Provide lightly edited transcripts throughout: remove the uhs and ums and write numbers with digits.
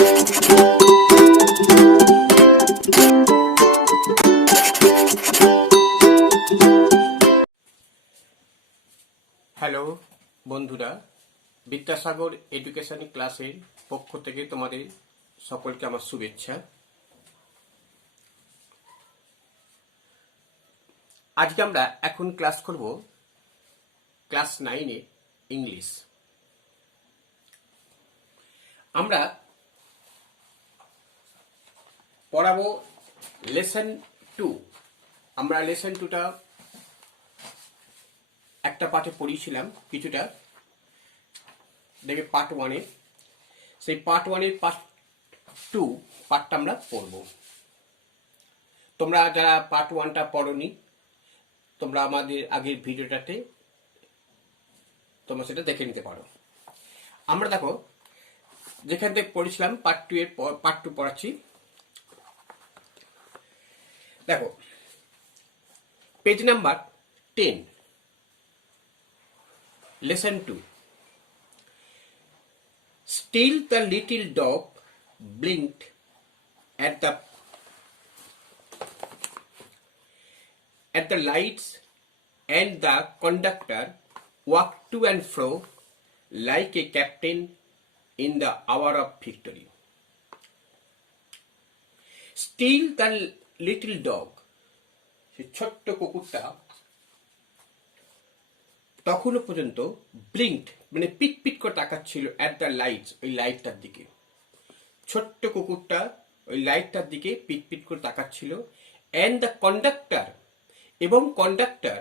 Hello বন্ধুরা, Vidyasagar education ক্লাসের পক্ষ থেকে তোমাদের সকলকে আমার শুভেচ্ছা। আজকে আমরা এখন ক্লাস করব ক্লাস 9-এ ইংলিশ। আমরা পড়াবো লেসন 2। আমরা লেসন 2টা একটা পার্টে পড়িয়েছিলাম, কিছুটা দেখে পার্ট 1-এ। সেই পার্ট 1-এর পার্ট 2 পার্টটা আমরা পড়ব। তোমরা যারা পার্ট 1টা পড়োনি, তোমরা আমাদের আগের ভিডিওটাতে তোমরা সেটা দেখে নিতে পারো। আমরা দেখো যেখান থেকে পড়েছিলাম পার্ট 2 এর পার্ট 2 পড়াচ্ছি। দেখো page number 10, Lesson 2. Still the little dog blinked at the lights, and the conductor walked to and fro like a captain in the hour of victory. Still the little dog, সে ছোট্ট কুকুরটা তখনও পর্যন্ত ব্লিঙ্কড মানে পিট পিট করে তাকাচ্ছিল at the lights, ওই লাইটটার দিকে। ছোট্ট কুকুরটা ওই লাইটটার দিকে পিট পিট করে তাকাচ্ছিল। অ্যান্ড দ্য কন্ডাক্টর, এবং কন্ডাক্টর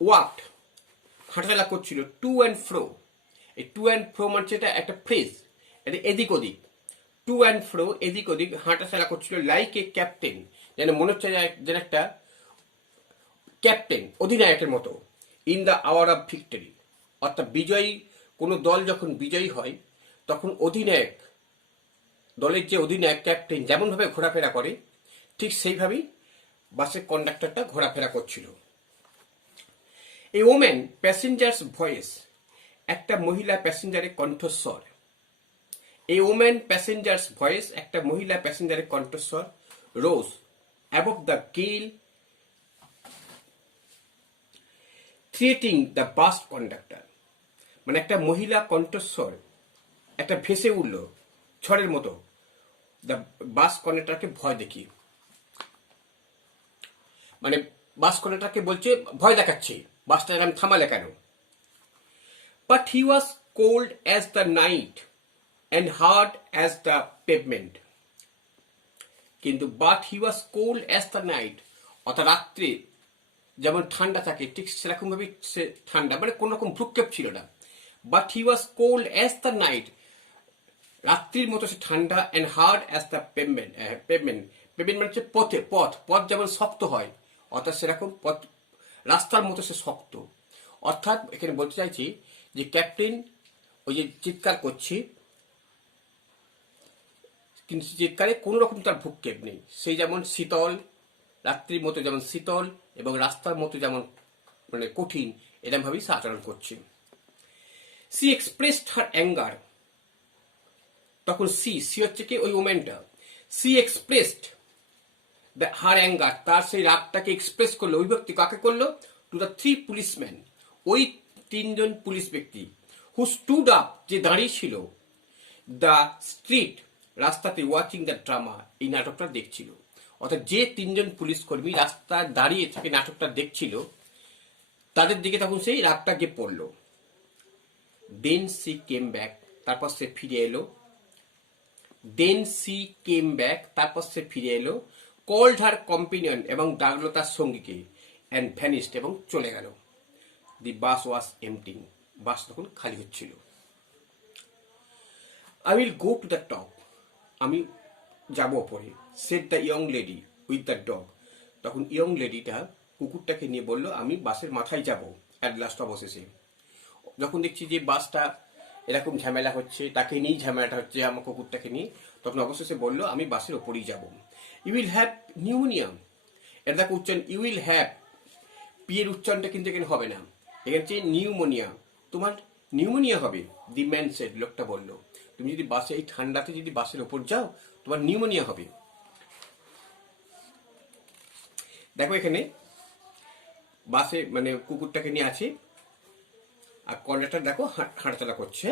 ওয়াকড হাঁটাচলা করছিল টু অ্যান্ড ফ্রো। এই টু অ্যান্ড ফ্রো মানে এটা একটা ফ্রেজ, এটা এদিক ওদিক, টু অ্যান্ড ফ্রো এদিক ওদিক হাঁটাচলা করছিল লাইক এ ক্যাপ্টেন, যেন মনে হচ্ছে যেন একটা ক্যাপ্টেন, অধিনায়কের মতো। In the hour of victory, অর্থাৎ বিজয়ী কোনো দল যখন বিজয়ী হয় তখন অধিনায়ক, দলের যে অধিনায়ক ক্যাপ্টেন যেমনভাবে ঘোরাফেরা করে ঠিক সেইভাবেই বাসের কন্ডাক্টরটা ঘোরাফেরা করছিল। এ ওমেন প্যাসেঞ্জার্স ভয়েস, একটা মহিলা প্যাসেঞ্জারের কণ্ঠস্বর। এ ওমেন প্যাসেঞ্জার্স ভয়েস, একটা মহিলা প্যাসেঞ্জারের কণ্ঠস্বর রোজ অ্যাবভ দ্য গেল থ্রিয়েটিং দ্য বাস কন্ডাক্টর, মানে একটা মহিলা কণ্ঠস্বর একটা ভেসে উঠল ঝড়ের মতো দ্য বাস কন্ডাক্টরকে ভয় দেখিয়ে। মানে বাস কন্ডাক্টরকে বলছে, ভয় দেখাচ্ছে, বাসটা এরকম থামালে কেন। But he was cold as the night and hard as the pavement. কিন্তু but he was cold as the night, অর্থাৎ রাত্রে যেমন ঠান্ডা থাকে ঠিক সেরকম ভাবে সে ঠান্ডা, মানে কোন রকম ভ্রুক্ষেপ ছিল না। But he was cold as the night, রাত্রির মতো সে ঠান্ডা। And hard as the pavement, pavement pavement মানে হচ্ছে পথে, পথ পথ যেমন শক্ত হয়, অর্থাৎ সেরকম পথ রাস্তার মতো সে শক্ত। অর্থাৎ এখানে বলতে চাইছি যে ক্যাপ্টেন ওই যে চিৎকার করছে, কিন্তু চিৎকারে কোন রকম তার ভ্রুক্ষেপ নেই। সেই যেমন শীতল, রাত্রির মতো যেমন শীতল এবং রাস্তার মতো যেমন মানে কঠিন, এরকম ভাবেই সে আচরণ করছে। সি এক্সপ্রেসড হার অ্যাঙ্গার, তখন সি হচ্ছে কি ওই ওমেনটা, সি এক্সপ্রেসড হার অ্যাঙ্গার, তার সেই রাগটাকে এক্সপ্রেস করলো, ওই ব্যক্তি কাকে করলো, টু দ্য 3 পুলিশম্যান, ওই 3জন পুলিশ ব্যক্তি, হু স্টুড আপ, যে দাঁড়িয়ে ছিল, দ্য স্ট্রিট, রাস্তাতে, ওয়াচিং দ্য ড্রামা, এই নাটকটা দেখছিল। অর্থাৎ যে 3জন পুলিশ কর্মী রাস্তায় দাঁড়িয়ে থেকে নাটকটা দেখছিল তাদের দিকে তখন সেই রাগটা গিয়ে পড়লো। দেন সি কেম ব্যাক, তারপর সে ফিরে এলো। দেন সি কেম ব্যাক, তারপর সে ফিরে এলো। কল্ড হার কম্পেনিয়ন, এবং ডাকলো তার সঙ্গীকে। অ্যান্ড ভ্যানিস্ট, এবং চলে গেল। দি বাস ওয়াজ এমটিং, বাস তখন খালি হচ্ছিল। I will go to the top, আমি যাবো ওপরে। Said the young lady with the dog, তখন ইয়ং লেডিটা কুকুরটাকে নিয়ে বলল, আমি বাসের মাথায় যাব। অ্যাট লাস্ট অবশেষে যখন দেখছি যে বাসটা এরকম ঝামেলা হচ্ছে, তাকে নিয়েই ঝামেলাটা হচ্ছে আমার কুকুরটাকে নিয়ে, তখন অবশেষে বললো আমি বাসের ওপরেই যাব। ইউ উইল হ্যাভ নিউমোনিয়া, এটা দেখো উচ্চারণ, ইউ উইল হ্যাভ, পি এর উচ্চারণটা কিন্তু এখানে হবে না, এখানে হচ্ছে নিউমোনিয়া, তোমার নিউমোনিয়া হবে। দি ম্যান সেড, লোকটা বললো। তুমি যদি বাসে এই ঠান্ডাতে যদি বাসের ওপর যাও তোমার নিউমোনিয়া হবে। দেখো এখানে বাসে মানে কুকুরটাকে নিয়ে আছে, আর কন্ডাক্টর দেখো হাঁটাচলা করছে।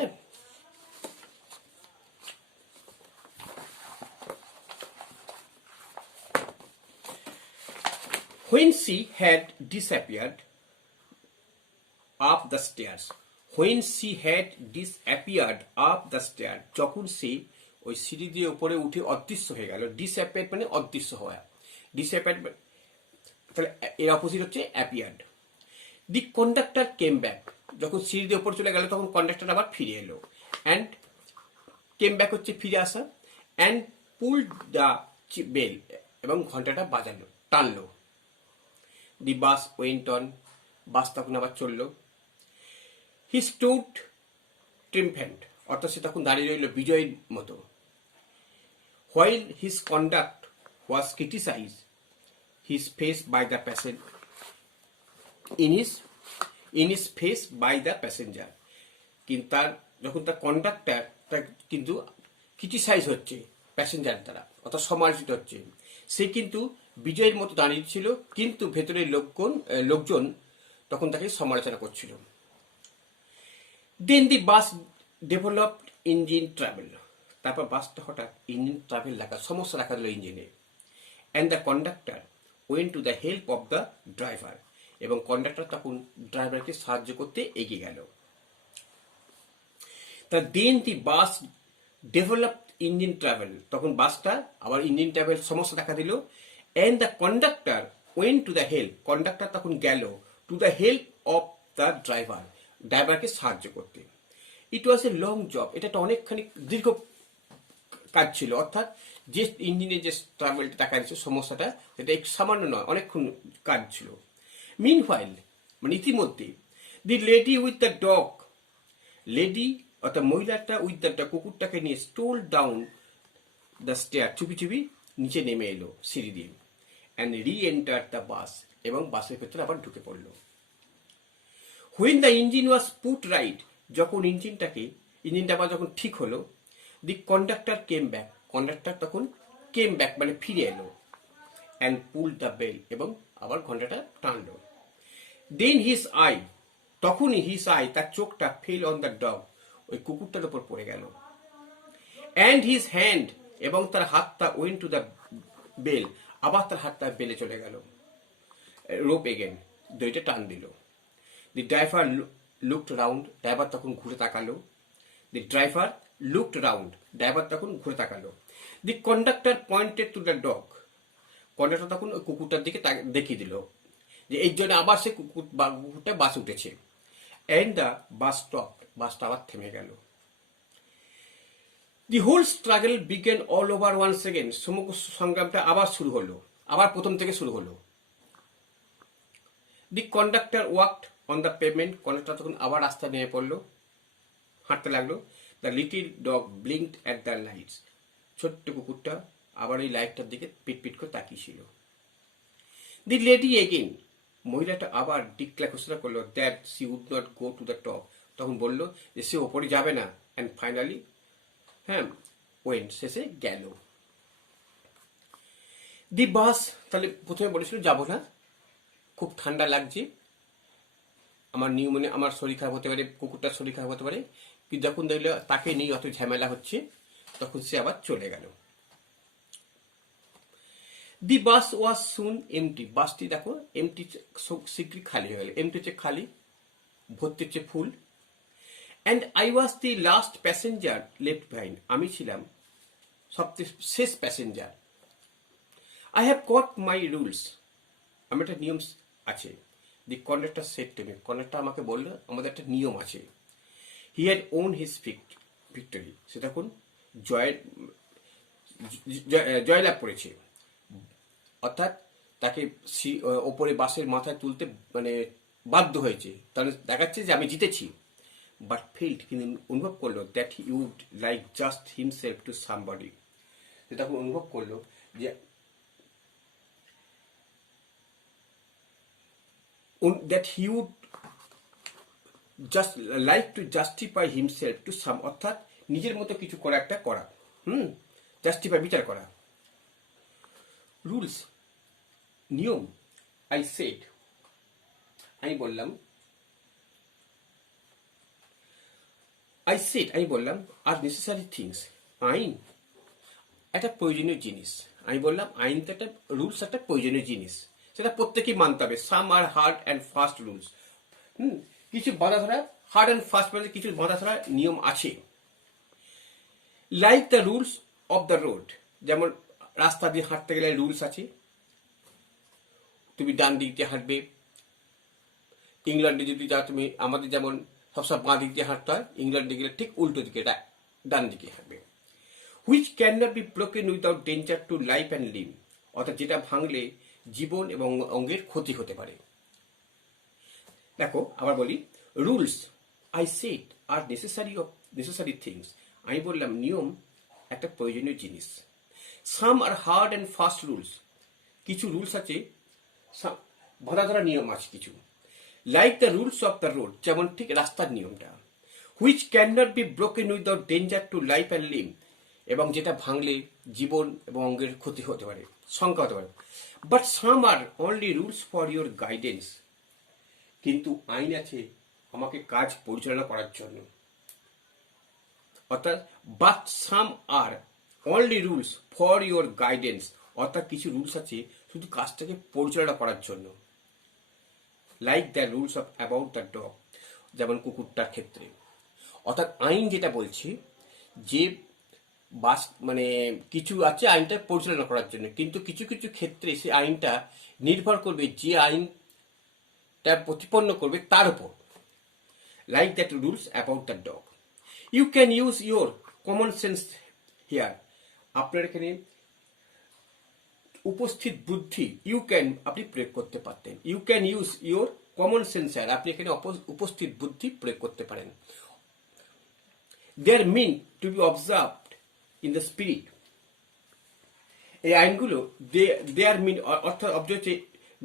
When she had disappeared up the stairs, when she had disappeared up the stairs, যখন সে ওই সিঁড়ি দিয়ে উপরে উঠে অদৃশ্য হয়ে গেল। ডিসঅ্যাপিয়ার মানে অদৃশ্য হওয়া, ডিসঅ্যাপিয়ার তাহলে এর অপোজিট হচ্ছে অ্যাপিয়ার্ড। দি কন্ডাক্টর কেম ব্যাক, যখন সিঁড়ি দিয়ে উপরে চলে গেল তখন কন্ডাক্টর আবার ফিরে এলো। অ্যান্ড কেম ব্যাক হচ্ছে ফিরে আসা। অ্যান্ড পুল দ্য বেল, এবং ঘন্টাটা বাজালো, টানলো। দি বাস ওয়েন্ট অন, বাস তখন আবার চললো। হি স্টুড ট্রিমফ্যান্ট, অর্থাৎ সে তখন দাঁড়িয়ে রইল বিজয়ীর মতো। While his conduct was criticise his face by the passenger, in his face by the passenger, কিন্তু তার যখন তার কন্ডাক্টর তার কিন্তু ক্রিটিসাইজ হচ্ছে প্যাসেঞ্জার দ্বারা, অর্থাৎ সমালোচিত হচ্ছে, সে কিন্তু বিজয়ের মতো দাঁড়িয়ে ছিল, কিন্তু ভেতরের লোকজন তখন তাকে সমালোচনা করছিল। দেন দি বাস ডেভেলপড ইঞ্জিন ট্রাভেল, তারপর বাসটা হঠাৎ ইঞ্জিন ট্রাভেল সমস্যা দেখা দিল ইঞ্জিনে। And the conductor went to the help of the driver, এবং কন্ডাক্টর তখন ড্রাইভারকে সাহায্য করতে এগিয়ে গেল। তা দেন দি বাস ডেভেলপড ইঞ্জিন ট্রাভেল, তখন বাসটা আবার ইঞ্জিন ট্রাভেল সমস্যা দেখা দিল। And the conductor went to the help, conductor তখন গেল to the help of the driver, ড্রাইভারকে সাহায্য করতে। ইট ওয়াজ এ লং জব, এটা একটা অনেকখানি দীর্ঘ কাজ ছিল, অর্থাৎ যে ইঞ্জিনের যে ট্রাভেলটা দেখা যাচ্ছে সমস্যাটা, সেটা সামান্য নয়, অনেকক্ষণ কাজ ছিল। মিন হোয়াইল মানে ইতিমধ্যে, দি lady with the dog, lady অর্থাৎ মহিলাটা উইথ দ্য ডগ, কুকুরটাকে নিয়ে স্টোল ডাউন দ্য স্টেয়ার, চুপি চুপি নিচে নেমে এলো সিঁড়ি দিয়ে। অ্যান্ড রি এন্টার দ্য বাস, এবং বাসের ভেতরে আবার ঢুকে পড়লো। When the engine was put right, যখন ইঞ্জিনটা আবার যখন ঠিক হলো, the conductor came back, conductor তখন কেম ব্যাক মানে ফিরে এলো। অ্যান্ড পুল দ্য বেল, এবং আবার ঘন্টাটা টানলো। দেন হিজ আই, তখনই হিজ আই তার চোখটা ফেল অন দ্য ডগ, ওই কুকুরটার উপর পড়ে গেল। অ্যান্ড হিজ হ্যান্ড, এবং তার হাতটা ওয়েন টু দ্য বেল, আবার তার হাতটা বেলে চলে গেল। রোপ এগেন, দড়িটা টান দিল। The driver looked round, driver তখন ঘুরে তাকালো। The driver looked round, driver তখন ঘুরে তাকালো। The conductor pointed to the dog, conductor তখন ওই কুকুরটার দিকে দেখিয়ে দিল যে এই জন্য আবার সে কুকুরটা বাস উঠেছে। অ্যান্ড দ্য বাস স্টপ, বাসটা আবার থেমে গেল। The whole struggle begin all over once again, সমগ্র সংগ্রামটা আবার শুরু হলো, আবার প্রথম থেকে শুরু হলো। The conductor walked on the pavement, conductor তখন আবার রাস্তায় নেমে পড়লো, হাঁটতে লাগলো। The little dog blinked at the lights, ছোট্ট কুকুরটা আবার এই লাইটটার দিকে পিট করে তাকিয়েছিল। দি লেডি এগেইন, মহিলাটা আবার ডিক্লেয়ার ঘোষণা করলো that she would not go to the top, তখন বললো যে সে ওপরে যাবে না। অ্যান্ড ফাইনালি ওয়েন্ট, শেষে গেল। দি বাস, তাহলে প্রথমে বলেছিল যাবো না, খুব ঠান্ডা লাগছে, আমার নিউমোনিয়া, আমার শরীর খারাপ হতে পারে, কুকুরটার শরীর খারাপ হতে পারে, কিন্তু যখন দেখলো তাকে নিয়ে অত ঝামেলা হচ্ছে, তখন সে আবার চলে গেল। দি বাস ওয়াজ সুন এমটি, বাসটি দেখো এমটি, শীঘ্রই খালি হয়ে গেল। এমটি হচ্ছে খালি, ভর্তি হচ্ছে full. And I was the last passenger left behind, আমি ছিলাম সবচেয়ে শেষ passenger. I have got my rules, আমার একটা নিয়ম আছে। The conductor said to me, conductor আমাকে বললো আমাদের একটা নিয়ম আছে। He had won his victory, সে তখন জয়লাভ করেছে, অর্থাৎ তাকে ওপরে বাসের মাথায় তুলতে মানে বাধ্য হয়েছে, তাহলে দেখাচ্ছে যে আমি জিতেছি। বাট ফিল্ড, কিন্তু অনুভব করলো that he would like just himself to somebody, সে তখন অনুভব করলো যে that he would just like to justify himself to some, অর্থাৎ নিজের মতো কিছু করা একটা করা, জাস্টিফাই বিচার করা। রুলস, নিয়ম, আই সেড, আমি বললাম, আর নেসেসারি থিংস, আইন একটা প্রয়োজনীয় জিনিস। আমি বললাম আইন তো একটা, রুলস একটা প্রয়োজনীয় জিনিস, সেটা প্রত্যেকেই মানতে হবে। সাম are hard and fast rules, কিছু বাধা ধরা, হার্ড অ্যান্ড ফাস্ট মানে কিছু বাধা ধরা নিয়ম আছে। Like the rules of the road, যেমন রাস্তা দিয়ে হাঁটতে গেলে রুলস আছে, তুমি ডান দিক দিয়ে হাঁটবে। ইংল্যান্ডে যদি যাও তুমি, আমাদের যেমন সবসময় বাঁ দিক দিয়ে হাঁটতে হয়, ইংল্যান্ডে গেলে ঠিক উল্টো দিকে, ডান দিকে হাঁটবে। Which can not be broken without danger to life and live, অর্থাৎ যেটা ভাঙলে জীবন এবং অঙ্গের ক্ষতি হতে পারে। দেখো আবার বলি, rules I said are necessary things, আমি বললাম নিয়ম একটা প্রয়োজনীয় জিনিস। Some are hard and fast rules, কিছু রুলস আছে, বাধা ধরা নিয়ম আছে কিছু। Like the rules of the road, যেমন ঠিক রাস্তার নিয়মটা। Which can not be broken without danger to life and live, এবং যেটা ভাঙলে জীবন এবং অঙ্গের ক্ষতি হতে পারে, শঙ্কা হতে পারে। But some are only rules for your guidance, কিন্তু আইন আছে আমাকে কাজ পরিচালনা করার জন্য। অর্থাৎ but some are only rules for your guidance, অর্থাৎ কিছু রুলস আছে শুধু কাজটাকে পরিচালনা করার জন্য। Like the rules of about the dog, যেমন কুকুরটার ক্ষেত্রে। অর্থাৎ আইন যেটা বলছি যে মানে কিছু আছে আইনটা পরিচালনা করার জন্য, কিন্তু কিছু কিছু ক্ষেত্রে সে আইনটা নির্ভর করবে যে আইনটা প্রতিপন্ন করবে তার উপর। Like that rules about the dog, you can use your common sense here, আপনার এখানে উপস্থিত বুদ্ধি, ইউ ক্যান আপনি প্রয়োগ করতে পারতেন। You can use your common sense here, আপনি এখানে উপস্থিত বুদ্ধি প্রয়োগ করতে পারেন। They're mean to be observed in the spirit, এই আইনগুলো দেয়ার মিন অর্থাৎ observe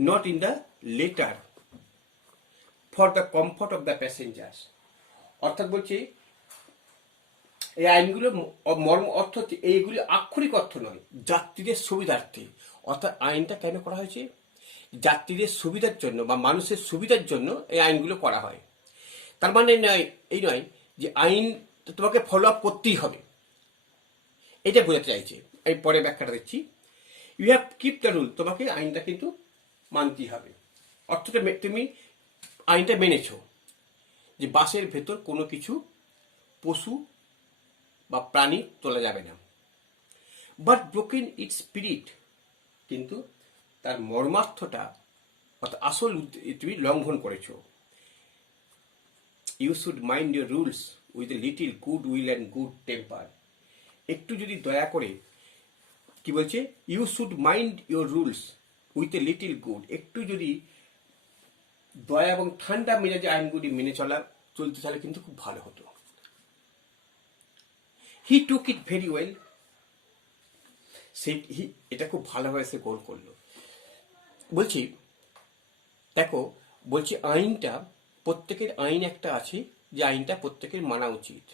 not in the letter for the comfort of the passengers, অর্থাৎ বলছে এই আইনগুলো মর্ম অর্থ হচ্ছে, এইগুলি আক্ষরিক অর্থ নয়, যাত্রীদের সুবিধার্থে। অর্থাৎ আইনটা কেন করা হয়েছে? যাত্রীদের সুবিধার জন্য বা মানুষের সুবিধার জন্য এই আইনগুলো করা হয়। তার মানে এই নয় যে আইন তোমাকে ফলো আপ করতেই হবে, এটা বোঝাতে চাইছে। আমি পরে ব্যাখ্যাটা দিচ্ছি। You have keep the rule, তোমাকে আইনটা কিন্তু মানতেই হবে। অর্থটা তুমি আইনটা মেনেছ যে বাসের ভেতর কোনো কিছু পশু বা প্রাণী তোলা যাবে না। বাট ব্রোকেন ইটস স্পিরিট, কিন্তু তার মর্মার্থটা অর্থাৎ আসল তুমি লঙ্ঘন করেছ। You should mind your rules with a little good will and good temper, একটু যদি দয়া করে, কি বলছে, you should mind your rules with a little good, একটু যদি দয়া এবং ঠান্ডা মেজাজে আইনগুলি মেনে চলতে চাইলে কিন্তু খুব ভালো হতো। হি টুক ইট ভেরি ওয়েল, এটা খুব ভালোভাবে সে গোল করলো। বলছি দেখো, বলছি আইনটা প্রত্যেকের আইন একটা আছে, যে আইনটা প্রত্যেকের মানা উচিত।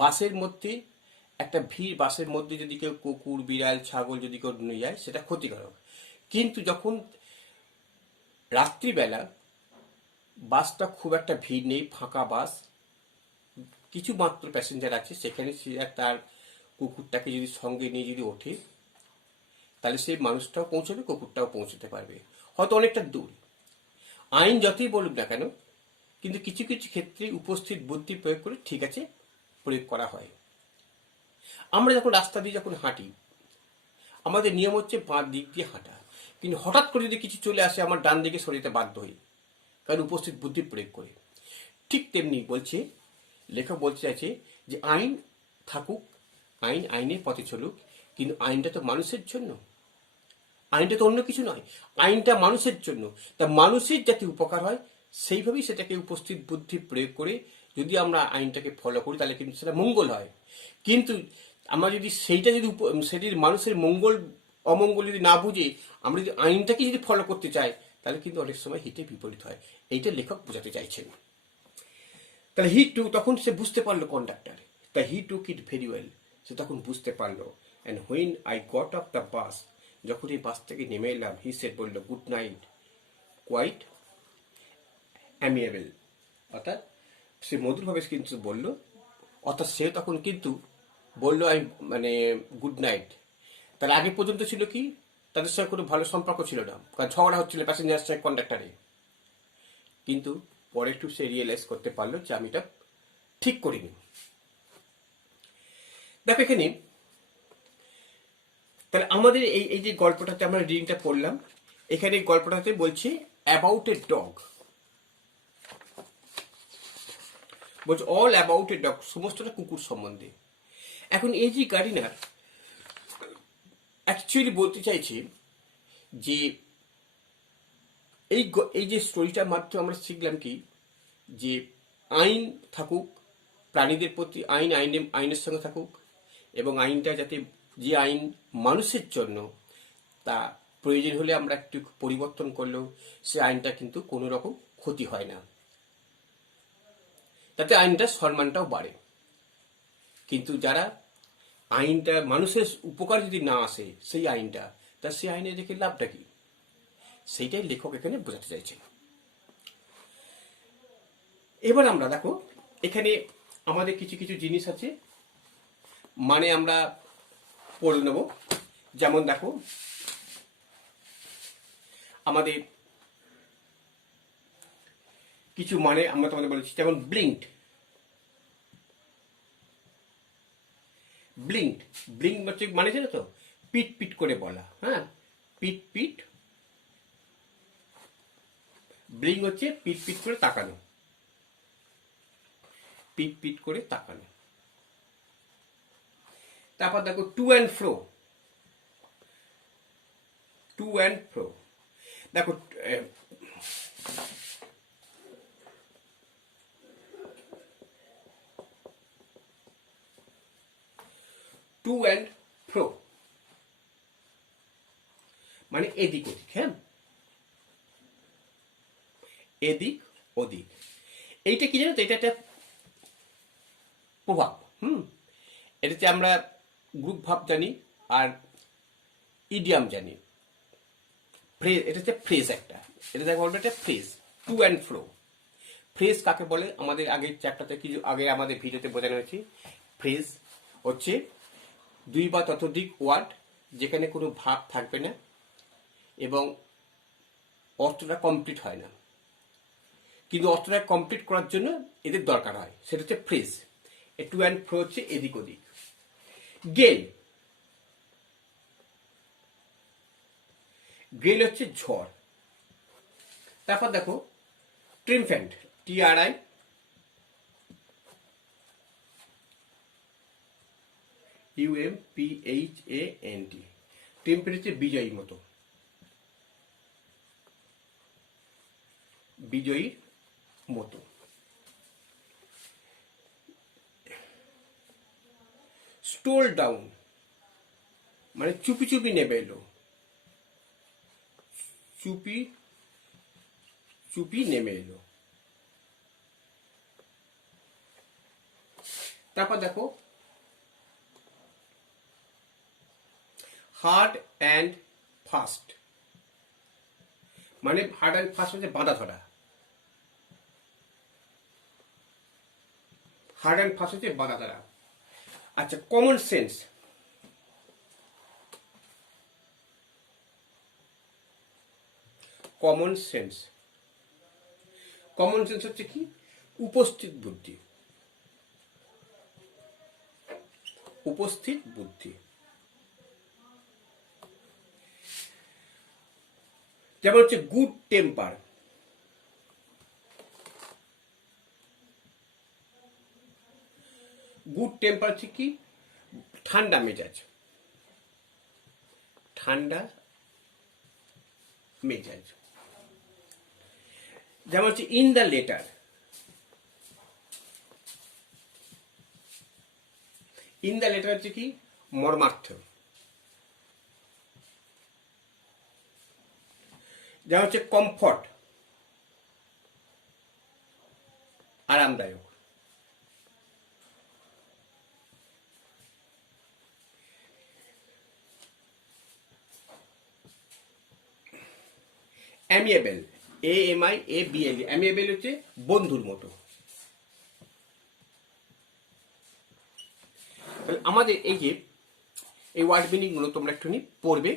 বাসের মধ্যে একটা ভিড়, বাসের মধ্যে যদি কেউ কুকুর বিড়াল ছাগল যদি কেউ নিয়ে যায় সেটা ক্ষতিকারক, কিন্তু যখন রাত্রিবেলা বাসটা খুব একটা ভিড় নেই, ফাঁকা বাস, কিছু মাত্র প্যাসেঞ্জার আছে, সেখানে সে তার কুকুরটাকে যদি সঙ্গে নিয়ে যদি ওঠে, তাহলে সেই মানুষটাও পৌঁছবে, কুকুরটাও পৌঁছতে পারবে, হয়তো অনেকটা দূর। আইন যতই বলুক না কেন, কিন্তু কিছু কিছু ক্ষেত্রে উপস্থিত বুদ্ধি প্রয়োগ করে ঠিক আছে প্রয়োগ করা হয়। আমরা যখন রাস্তা দিয়ে যখন হাঁটি, আমাদের নিয়ম হচ্ছে বাঁ দিক দিয়ে হাঁটা, কিন্তু হঠাৎ করে যদি কিছু চলে আসে আমার ডান দিকে সরিতে বাধ্য হই, কারণ উপস্থিত বুদ্ধি প্রয়োগ করে। ঠিক তেমনি বলছে লেখক, বলতে চাইছে যে আইন থাকুক, আইন আইনের পথে চলুক, কিন্তু আইনটা তো মানুষের জন্য, আইনটা তো অন্য কিছু নয়, আইনটা মানুষের জন্য। তা মানুষের যাতে উপকার হয় সেইভাবেই সেটাকে উপস্থিত বুদ্ধি প্রয়োগ করে যদি আমরা আইনটাকে ফলো করি, তাহলে কিন্তু সেটা মঙ্গল হয়। কিন্তু আমরা যদি সেটির মানুষের মঙ্গল অমঙ্গল যদি না বুঝে আমরা যদি আইনটাকে যদি ফলো করতে চাই, তাহলে কিন্তু অনেক সময় হিতে বিপরীত হয়। এইটা লেখক বোঝাতে চাইছেন। তাহলে তখন সে বুঝতে পারলো কন্ডাক্টর, তা হি টুক ইট ভেরি ওয়েল, সে তখন বুঝতে পারলো। And when I got off the bus, যখন এই বাস থেকে নেমে এলাম, হি সেড, বললো, গুড নাইট, কোয়াইট অ্যামিয়েবল, অর্থাৎ সে মধুরভাবে কিন্তু বললো, অর্থাৎ সে তখন কিন্তু বললো আমি মানে গুড নাইট। তার আগে পর্যন্ত ছিল কি, তাদের সঙ্গে কোনো ভালো সম্পর্ক ছিল না, কারণ ঝগড়া হচ্ছিল প্যাসেঞ্জার সঙ্গে কন্ডাক্টারে। কিন্তু পরে একটু সে রিয়েলাইজ করতে পারলো যে আমি এটা ঠিক করিনি। দেখো এখানে তাহলে আমাদের এই যে গল্পটাতে আমরা রিডিংটা পড়লাম, এখানে গল্পটাতে বলছে অ্যাবাউট এ ডগ, বলছে অল অ্যাবাউট এ ডগ, সমস্তটা কুকুর সম্বন্ধে। এখন এই যে গার্ডিনার অ্যাকচুয়ালি বলতে চাইছে যে এই যে স্টোরিটার মাধ্যমে আমরা শিখলাম কি, যে আইন থাকুক প্রাণীদের প্রতি, আইনের সঙ্গে থাকুক, এবং আইনটা যাতে যে আইন মানুষের জন্য, তা প্রয়োজন হলে আমরা একটু পরিবর্তন করলেও সে আইনটা কিন্তু কোনো রকম ক্ষতি হয় না, তাতে আইনটার সম্মানটাও বাড়ে। কিন্তু যারা আইনটা মানুষের উপকার যদি না আসে সেই আইনটা, তা সেই আইনে রেখে লাভটা কি, সেইটাই লেখক এখানে বোঝাতে চাইছেন। এবার আমরা দেখো এখানে আমাদের কিছু কিছু জিনিস আছে, মানে আমরা পড়ে নেব। যেমন দেখো আমাদের কিছু মানে আমরা তোমাদের বলেছি, যেমন ব্লিঙ্কড, ব্লিঙ্কড ব্লিঙ্ক হচ্ছে মানে জানো তো, পিট পিট করে বলা, হ্যাঁ, পিট পিট, ব্লিঙ্ক হচ্ছে পিট পিট করে তাকানো, পিট পিট করে তাকানো। তারপর দেখো to and fro, to and fro, দেখো টু অ্যান্ড ফ্রো মানে এদিক ওদিক, হ্যাঁ, এদিক ওদিক। এইটা কি জানো তো, এটা একটা প্রভাব, এটাতে আমরা গ্রুপ ভাব জানি আর ইডিয়াম জানি। ফ্রেজ, এটা হচ্ছে ফ্রেজ একটা, এটা দেখো বলবো একটা phrase, to and fro. Phrase কাকে বলে আমাদের আগের চ্যাপ্টারতে কিছু আগে আমাদের ভিডিওতে বোঝানো হয়েছে। ফ্রেজ হচ্ছে দুই বা ততোধিক ওয়ার্ড যেখানে কোনো ভাব থাকবে না এবং অর্থটা কমপ্লিট হয় না, কিন্তু অর্থটা কমপ্লিট করার জন্য এদের দরকার হয়, সেটা হচ্ছে ফ্রেজ। টু অ্যান্ড ফ্রো হচ্ছে এদিক ওদিক। গেল, গেল হচ্ছে ঝড়। তারপর দেখো ট্রিমফ্যান্ট, TRI UMPHANT, ট্রিমফ্যান্ট হচ্ছে বিজয়ী মতো, বিজয়ীর মতো। স্টোল ডাউন মানে চুপি চুপি নেমে এলো, চুপি চুপি নেমে এলো। তারপর দেখো হার্ড অ্যান্ড ফাস্ট, মানে হার্ড অ্যান্ড ফাস্ট হচ্ছে বাঁধা ধরা, হার্ড অ্যান্ড ফাস্ট হচ্ছে বাঁধা ধরা। আচ্ছা, common sense, common sense, common sense হচ্ছে কি, উপস্থিত বুদ্ধি, উপস্থিত বুদ্ধি। যেমন হচ্ছে গুড টেম্পার, গুড টেম্পার হচ্ছে কি, ঠান্ডা মেজাজ, ঠান্ডা মেজাজ। যেমন হচ্ছে in the letter, in the letter হচ্ছে কি, মর্মার্থ। যেমন হচ্ছে কমফর্ট, আরামদায়ক। অ্যামিয়েবল, AMIABLE, অ্যামিয়েবল হচ্ছে বন্ধুর মতো। আমাদের এই যে এই ওয়ার্ড মিনিং গুলো তোমরা একটুখানি পড়বে।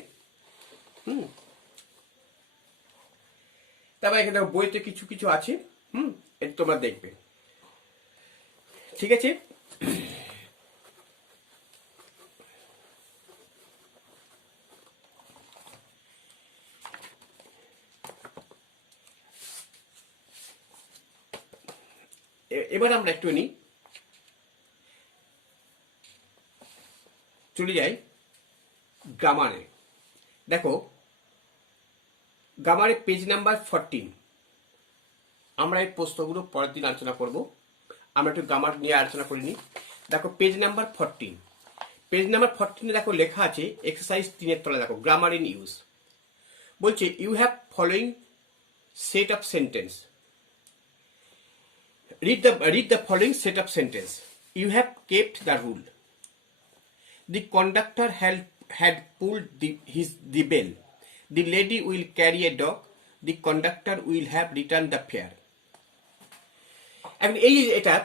তারপর এখানে দেখো বইতে কিছু কিছু আছে, এটা তোমরা দেখবে, ঠিক আছে। এবার আমরা একটুখানি চলে যাই গ্রামারে। দেখো গ্রামারে পেজ নাম্বার 14, আমরা এই প্রশ্নগুলো পরের দিন আলোচনা করব, আমরা একটু গ্রামার নিয়ে আলোচনা করিনি। দেখো পেজ নাম্বার 14, পেজ নাম্বার 14 দেখো লেখা আছে এক্সারসাইজ 3 তলা, দেখো গ্রামার ইন ইউজ বলছে you have following set of sentence, read the following set of sentence. You have kept the rule. The conductor had pulled the bell. The lady will carry a dog. The conductor will have returned the fare. এখন এই এটা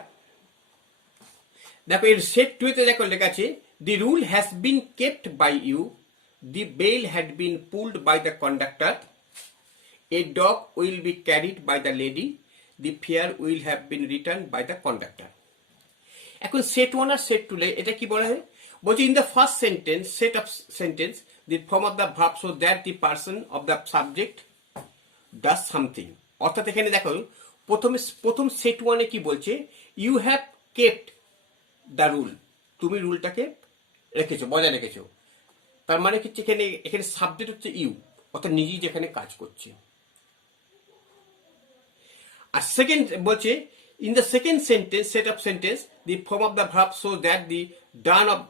দেখো এর set 2 তে দেখো লেখা আছে the rule has been kept by you. The bell had been pulled by the conductor. A dog will be carried by the lady. The fare will have been returned by the conductor. এখন set 1 আর set 2 এটা কি বলা হয় বলছে in the first sentence set of sentence the form of the verb so that the person of the subject does something. অর্থাৎ এখানে দেখো প্রথম সেট 1 এ কি বলছে you have kept the rule, তুমি রুলটাকে রেখেছো, বজায় রেখেছো। তার মানে হচ্ছে এখানে সাবজেক্ট হচ্ছে ইউ, অর্থাৎ নিজেই যেখানে কাজ করছে। আর সেকেন্ড বলছে in the second sentence set of sentence the form of the verb so that the done of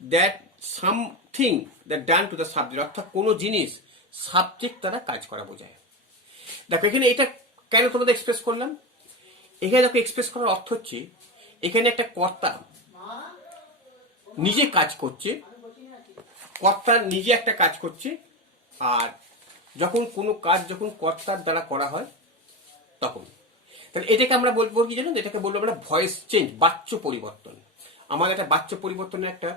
that something that done to the subject, অর্থাৎ কোনো জিনিস সাবজেক্ট দ্বারা কাজ করা বোঝায়। দেখো এখানে এটা কেন তোমাদের এক্সপ্রেস করলাম, এখানে দেখো এক্সপ্রেস করার অর্থ হচ্ছে এখানে একটা কর্তা নিজে কাজ করছে, কর্তা নিজে একটা কাজ করছে, আর যখন কোনো কাজ যখন কর্তার দ্বারা করা হয় তখন, তাহলে এটাকে আমরা বলবো কি জানেন, এটাকে বলবো আমরা ভয়েস চেঞ্জ, বাচ্য পরিবর্তন। আমাদের একটা বাচ্য পরিবর্তনের একটা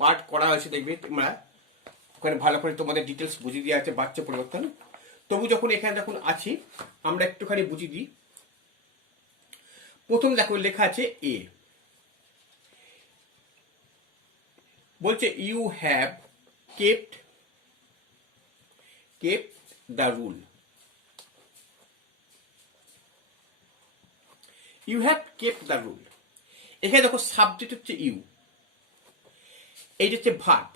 পার্ট করা হয়েছে, দেখবে তোমরা ওখানে ভালো করে তোমাদের ডিটেলস বুঝিয়ে দেওয়া আছে বাচ্য পরিবর্তন। তবু যখন এখানে যখন আছি আমরা একটুখানি বুঝিয়ে দিই। প্রথম দেখো লেখা আছে এ, বলছে you have kept the rule, you have kept the rule. এখানে দেখো সাবজেক্ট হচ্ছে ইউ, এই হচ্ছে ভার্ব,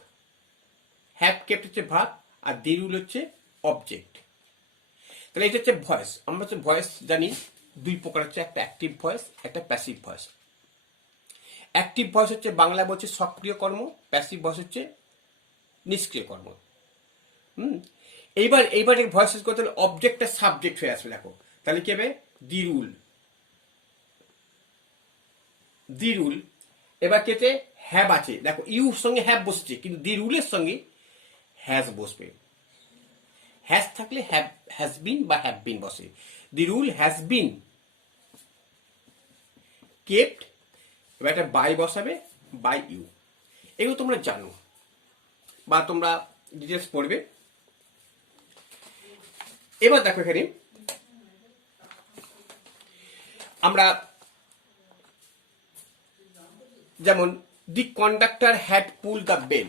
হ্যাভ কেপ্ট হচ্ছে ভার্ব, আর দি রুল হচ্ছে অবজেক্ট। তাহলে এটা হচ্ছে ভয়েস। আমরা হচ্ছে ভয়েস জানি দুই প্রকার হচ্ছে, একটা অ্যাক্টিভ ভয়েস, একটা প্যাসিভ ভয়েস। অ্যাক্টিভ ভয়েস হচ্ছে বাংলা বলছে সক্রিয় কর্ম, প্যাসিভ ভয়েস হচ্ছে নিষ্ক্রিয় কর্ম। এইবার ভয়েস করতে হলে অবজেক্টটা সাবজেক্ট হয়ে আসবে। দেখো তাহলে কি হবে দি রুল, দি রুল। এবার কেটে হ্যাভ আছে, দেখো ইউর সঙ্গে হ্যাভ বসছে, কিন্তু দি রুলের সঙ্গে হ্যাজ বসবে। হ্যাজ থাকলে হ্যাজ বিন বা হ্যাভ বিন বসে। দি রুল হ্যাজ বিন কেপ্ট, এবার একটা বাই বসাবে, বাই ইউ। এগুলো তোমরা জানো বা তোমরা ডিটেলস পড়বে। এবার দেখো এখানে আমরা যেমন the conductor had pull the bell,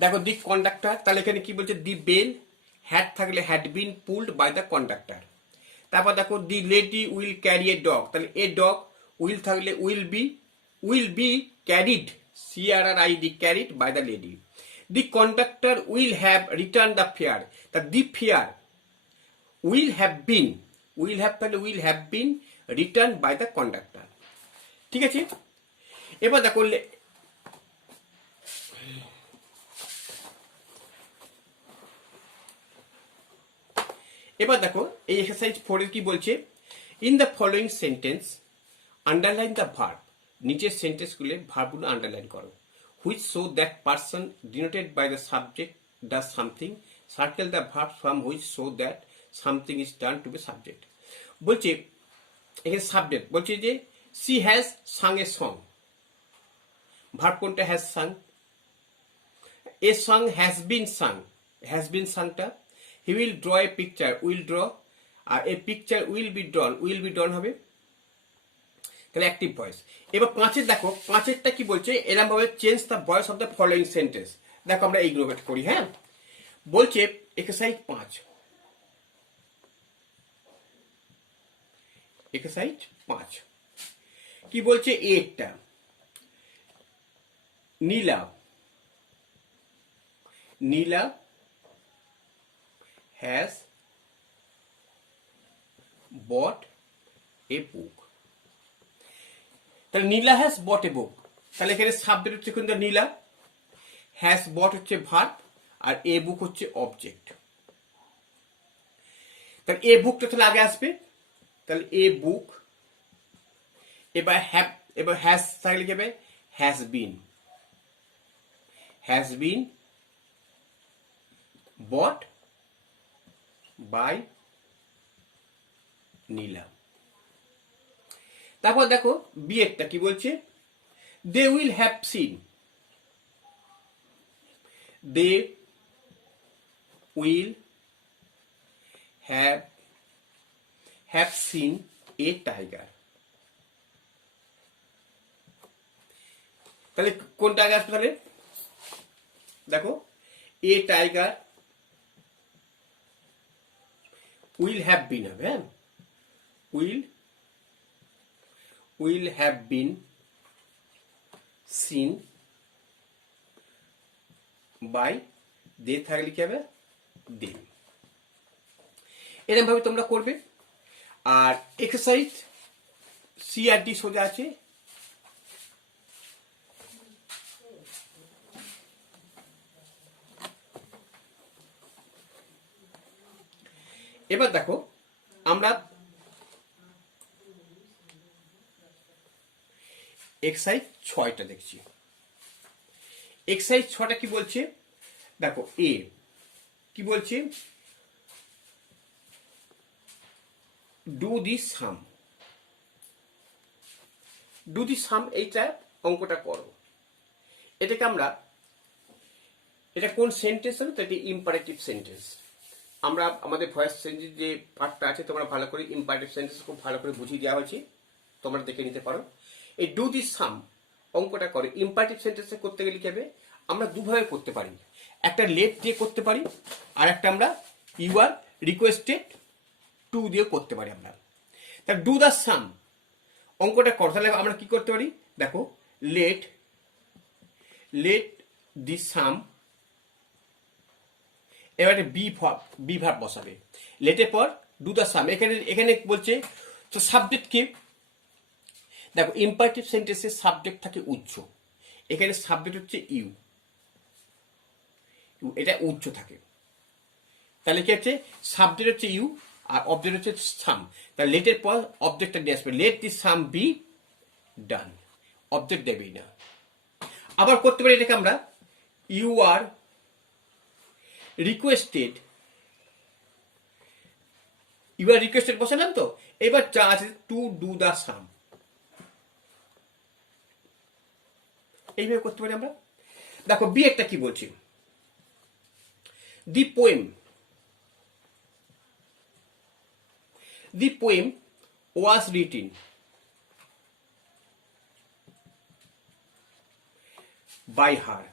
দেখো দি কন্ডাক্টর, তাহলে এখানে কি বলছে দি বেল, হ্যাড থাকলে had been pulled by the conductor. তারপর দেখো the lady will carry a dog, তাহলে এ ডগ, উইল থাকলে will be carried, CRRID, carried by the lady. The conductor will have return the fare, তা the fare will have been, will have থাকলে will have been return by the conductor. ঠিক আছে, এবার দেখো এই exercise 4 এর কি বলছে, in the following sentence underline the verb, নিচের সেন্টেন্সগুলো ভার্বগুলো আন্ডারলাইন করো, which show that person denoted by the subject does something, circle the verb from which show that something is done to be subject. বলছে এখানে subject বলছে যে she has sung a song, verb কোনটা? Has sung. A song has been sung, has been সাংটা। He will draw a picture, will draw. আর এ picture will be ড্রন, will be ড্রন হবে। তাহলে active voice. এবার পাঁচের দেখো, পাঁচেরটা কি বলছে? এরকম ভাবে change the voice of the following sentence. দেখো আমরা এইগুলো করি। হ্যাঁ, বলছে এক্সারসাইজ 5, এক্সারসাইজ 5 কি বলছে? একটা নীলা, নীলা হ্যাজ বট এ বুক। তাহলে নীলা হ্যাজ বট এ বুক, তাহলে এখানে সাবজেক্ট হচ্ছে কিন্তু নীলা, হ্যাজ বট হচ্ছে ভার্ব, আর এ বুক হচ্ছে অবজেক্ট। তাহলে এ বুকটা তাহলে আগে আসবে, তাহলে এ বুক। এবার হ্যাভ, এবার হ্যাজ থাকলে কি হবে? Has been, has been bought by Nila. তারপর দেখো বি একটা কি বলছে? They will have seen, they will have seen a tiger. তাহলে কোন টাইগার আসবে? তাহলে দেখো a tiger will have been হবে। হ্যাঁ, will have been seen by they থাকলে কি হবে? দেম। এরকম ভাবে তোমরা করবে। আর এক্সারসাইজ সি আর ডি সোজা আছে। এবার দেখো আমরা এক্সারসাইজ 6টা দেখছি। এক্সারসাইজ 6টা কি বলছে? দেখো এ কি বলছে? Do the some, do the সাম, এইটা অঙ্কটা করো। এটাকে আমরা, এটা কোন সেন্টেন্স হবে? তো এটি ইম্পারেটিভ সেন্টেন্স। আমরা আমাদের ভয়েস চেঞ্জের যে পার্টটা আছে তোমরা ভালো করে, ইম্পারেটিভ সেন্টেন্স খুব ভালো করে বুঝিয়ে দেওয়া হয়েছে, তোমরা দেখে নিতে পারো। এই ডু দি সাম অঙ্কটা করে। ইম্পারেটিভ সেন্টেন্সে করতে গেলে কি হবে? আমরা দুভাবে করতে পারি, একটা লেট দিয়ে করতে পারি, আর একটা আমরা ইউ আর রিকোয়েস্টেড টু দিয়ে করতে পারি আমরা। তা ডু দ্য সাম অঙ্কটা কর, তাহলে আমরা কি করতে পারি? দেখো লেট দি সাম, এবারে বি ভার্ব বসাবে, লেটের পর ডু দ্য সাম। এখানে বলছে তো সাবজেক্ট কি? দেখো ইম্পারেটিভ সেন্টেন্সে সাবজেক্ট থাকে উচ্চ, এখানে সাবজেক্ট হচ্ছে ইউ, এটা উচ্চ থাকে। তাহলে কি হচ্ছে? সাবজেক্ট হচ্ছে ইউ আর অবজেক্ট হচ্ছে সাম। তাহলে লেটের পর অবজেক্টটা নিয়ে আসবে, let the some be done, object দেবেই না। আবার করতে পারি এটাকে আমরা you are requested, you are requested বসালাম। তো এবার যা আছে টু ডু দ্য সাম, এইভাবে করতে পারি আমরা। দেখো বি একটা কি বলছি? The poem, the poem was written by her।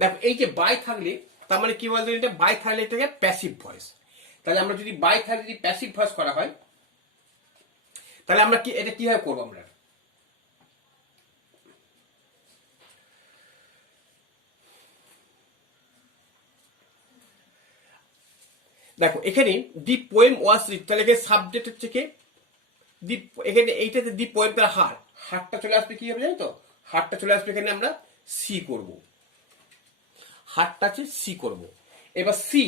দেখো এই যে বাই থাকলে তার মানে কি বলতো? এটা বাই থাকলে এটাকে প্যাসিভ ভয়েস। তাহলে আমরা যদি বাই থাকলে যদি প্যাসিভ ভয়েস করা হয়, তাহলে আমরা কি এটা কিভাবে করবো? আমরা দেখো এখানে দি পোয়েম ওয়াজ রিট, তাহলে এখানে সাবজেক্ট হচ্ছে কি? দি, এখানে এইটাতে দি পোয়েম, তার হারটা চলে আসবে কি হবে জানো তো? হারটা চলে আসবে এখানে আমরা সি করব, হারটা আছে সি করব। এবার সি,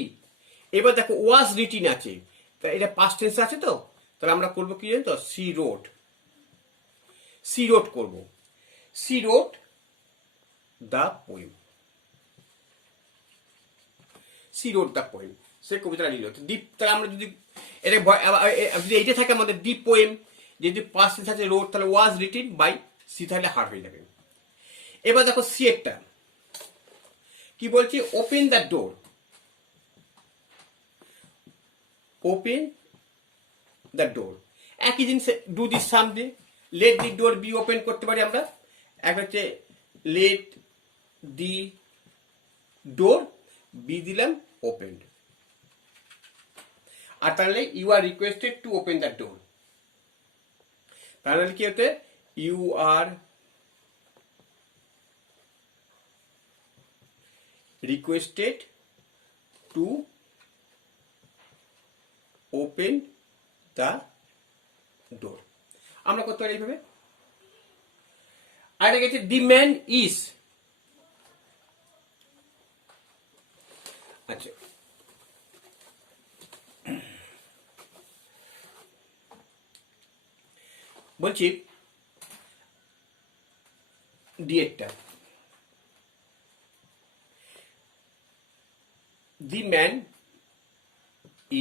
এবার দেখো ওয়াজ রিটিন আছে, তা এটা পাস্ট টেন্স আছে। তো তাহলে আমরা করবো কি জানো তো? সি রোড, সি রোড করব, she wrote the poem, she wrote the poem, সে কবিতাটা লিখলো। দ্বীপ, তাহলে আমরা যদি এটা যদি এইটা থাকে আমাদের দ্বীপ পোয়েম, যদি পাস্ট থাকে রোড, তাহলে ওয়াজ রিটেন বাই সি, তাহলে হার হয়ে যাবে। এবার দেখো সি একটা কি বলছি, open the door, open the door, একই জিনিস, do this something, let the door be open করতে পারি আমরা, এক হচ্ছে লেট দি ডোর বি দিলাম ওপেন, আর তাহলে you are requested to open the door, তাহলে কি হতে, you are requested to open the door, আমরা করতে পারি এইভাবে। আর এটা গেছে দি ম্যান ইজ, আচ্ছা বলছি ডিএটটা, the man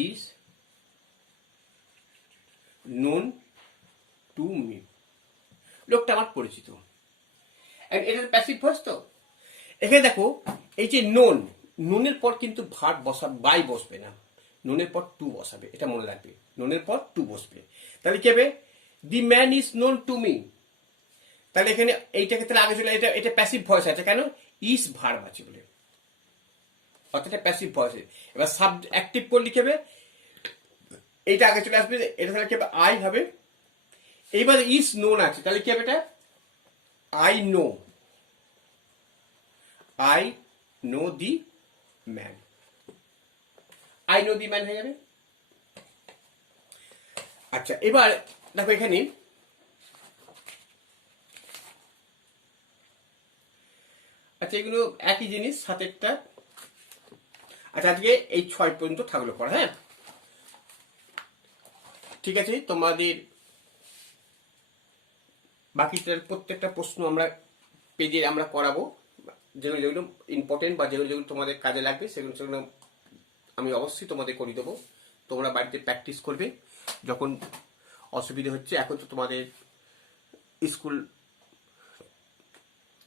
is known to me, লোকটা আমার পরিচিত, এটা প্যাসিভ ভয়েস তো। এখানে দেখো এই যে নোন, নুনের পর কিন্তু ভার্ব বাই বসবে না, নুনের পর টু বসাবে, এটা মনে রাখবে, নুনের পর টু বসবে, তাহলে কি হবে, দি man is known to me, তাহলে এখানে এইটাকে তাহলে আগে চলে, এটা প্যাসিভ ভয়েস আছে, কেন, ইজ ভার্ব আছে বলে, অর্থাৎ প্যাসিভ ভয়েস। এবার সাব অ্যাক্টিভ করলে কি হবে, এইটা আগে চলে আসবে, এটা তাহলে কি হবে, আই হবে। এইবার ইজ নোন আছে, তাহলে কি হবে, এটা I know, I know the man, I know the man হয়ে যাবে। আচ্ছা এবার দেখো এখানে আচ্ছা এগুলো একই জিনিস, সাথে একটা, আচ্ছা আজকে এই 6 পর্যন্ত থাকলো পড়া, হ্যাঁ ঠিক আছে। তোমাদের বাকিটার প্রত্যেকটা প্রশ্ন আমরা পেজে আমরা করাবো, যেগুলো যেগুলো ইম্পর্টেন্ট বা যেগুলো যেগুলো তোমাদের কাজে লাগবে সেগুলো সেগুলো আমি অবশ্যই তোমাদের করে দেবো, তোমরা বাড়িতে প্র্যাকটিস করবে। যখন অসুবিধা হচ্ছে, এখন তো তোমাদের স্কুল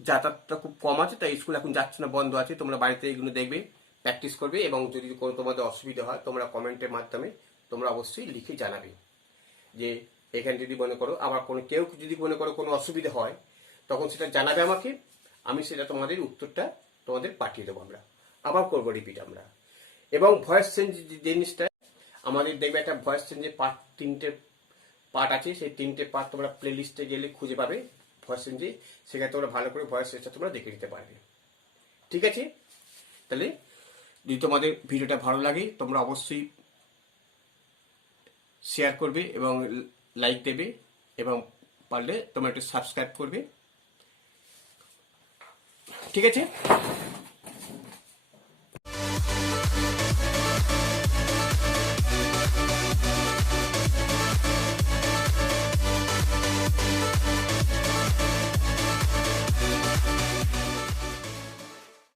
যাতায়াতটা খুব কম আছে, তাই স্কুল এখন যাচ্ছে না, বন্ধ আছে, তোমরা বাড়িতে এগুলো দেখবে, প্র্যাকটিস করবে, এবং যদি কোনো তোমাদের অসুবিধা হয় তোমরা কমেন্টের মাধ্যমে তোমরা অবশ্যই লিখে জানাবে, যে এখানে যদি মনে করো, আবার কোনো কেউ যদি মনে করো কোনো অসুবিধা হয়, তখন সেটা জানাবে আমাকে, আমি সেটা তোমাদের উত্তরটা তোমাদের পাঠিয়ে দেবো, আমরা আবার করবো রিপিট আমরা। এবং ভয়েস চেঞ্জ জিনিসটা আমাদের দেখবে, একটা ভয়েস চেঞ্জের তিনটে পার্ট আছে, সেই তিনটে পার্ট তোমরা প্লে লিস্টে গেলে খুঁজে পাবে ভয়েস চেঞ্জে, সেখানে তোমরা ভালো করে ভয়েস চেঞ্জটা তোমরা দেখে নিতে পারবে, ঠিক আছে। তাহলে যদি তোমাদের ভিডিওটা ভালো লাগে তোমরা অবশ্যই শেয়ার করবে এবং লাইক দেবে, এবং পারলে তোমরা একটু সাবস্ক্রাইব করবে, ঠিক আছে।